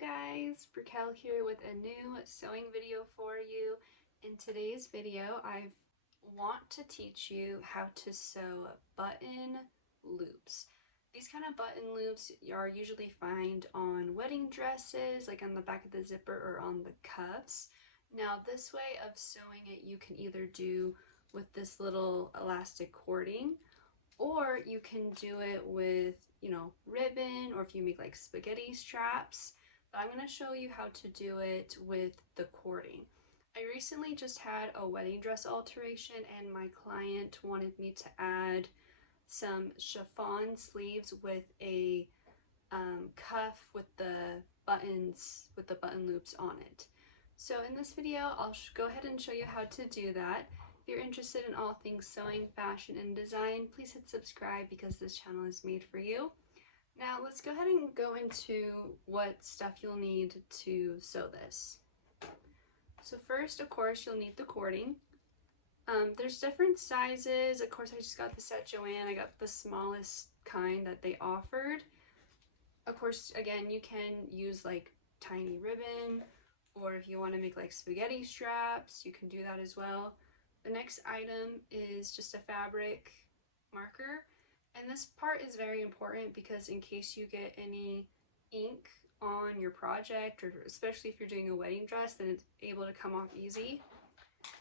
guys, BreeKel here with a new sewing video for you. In today's video, I want to teach you how to sew button loops. These kind of button loops are usually found on wedding dresses, like on the back of the zipper or on the cuffs. Now, this way of sewing it, you can either do with this little elastic cording, or you can do it with, ribbon, or if you make like spaghetti straps. But I'm going to show you how to do it with the cording. I recently just had a wedding dress alteration and my client wanted me to add some chiffon sleeves with a cuff with the buttons, with the button loops on it. So in this video, I'll go ahead and show you how to do that. If you're interested in all things sewing, fashion, and design, please hit subscribe because this channel is made for you. Now let's go ahead and go into what stuff you'll need to sew this. So first, of course, you'll need the cording. There's different sizes. Of course, I just got this at Joann. I got the smallest kind that they offered. Of course, again, you can use like tiny ribbon, or if you want to make like spaghetti straps, you can do that as well. The next item is just a fabric marker, and this part is very important because in case you get any ink on your project, or especially if you're doing a wedding dress, then it's able to come off easy.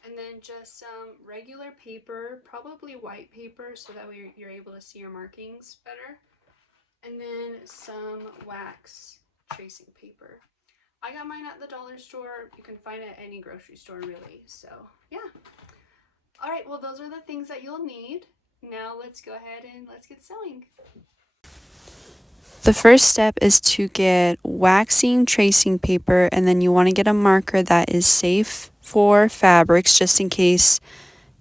And then just some regular paper, probably white paper, so that way you're able to see your markings better. And then some wax tracing paper. I got mine at the dollar store. You can find it at any grocery store really. So yeah. All right, well, those are the things that you'll need. Now let's go ahead and let's get sewing. The first step is to get waxing tracing paper, and then you want to get a marker that is safe for fabrics, just in case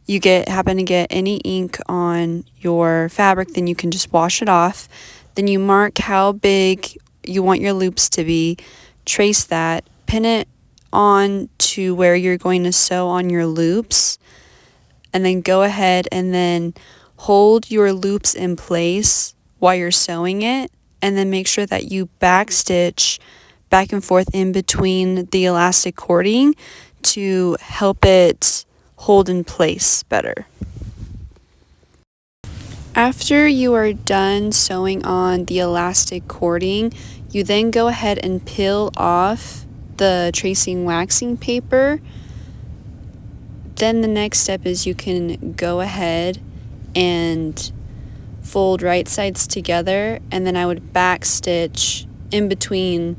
you happen to get any ink on your fabric. Then you can just wash it off. Then you mark how big you want your loops to be, trace that, pin it on to where you're going to sew on your loops, and then go ahead and then hold your loops in place while you're sewing it, and then make sure that you backstitch back and forth in between the elastic cording to help it hold in place better. After you are done sewing on the elastic cording, you then go ahead and peel off the tracing waxing paper. Then the next step is you can go ahead and fold right sides together, and then I would back stitch in between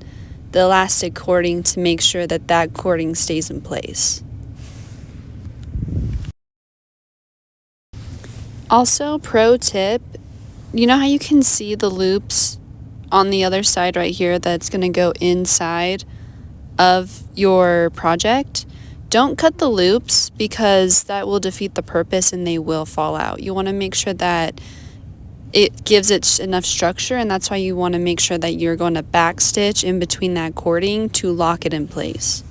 the elastic cording to make sure that that cording stays in place. Also, pro tip, you know how you can see the loops on the other side right here that's going to go inside of your project? Don't cut the loops because that will defeat the purpose and they will fall out. You want to make sure that it gives it enough structure, and that's why you want to make sure that you're going to back stitch in between that cording to lock it in place.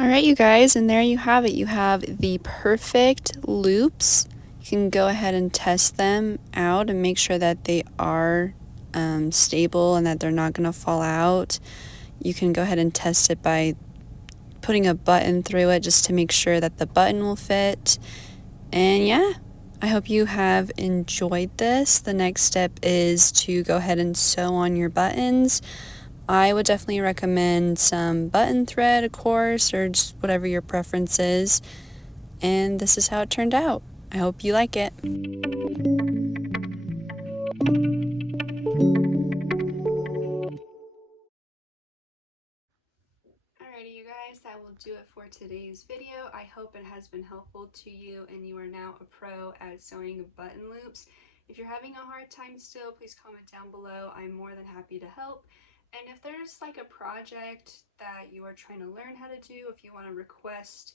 Alright, you guys, and there you have it. You have the perfect loops. You can go ahead and test them out and make sure that they are stable and that they're not going to fall out. You can go ahead and test it by putting a button through it just to make sure that the button will fit. And yeah, I hope you have enjoyed this. The next step is to go ahead and sew on your buttons. I would definitely recommend some button thread, of course, or just whatever your preference is. And this is how it turned out. I hope you like it. Alrighty, you guys, that will do it for today's video. I hope it has been helpful to you and you are now a pro at sewing button loops. If you're having a hard time still, please comment down below. I'm more than happy to help. And if there's like a project that you are trying to learn how to do, if you want to request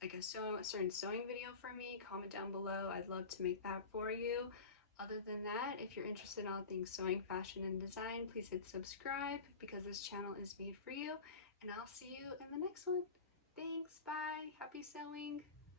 like a certain sewing video from me, comment down below. I'd love to make that for you. Other than that, if you're interested in all things sewing, fashion, and design, please hit subscribe because this channel is made for you. And I'll see you in the next one. Thanks, bye, happy sewing.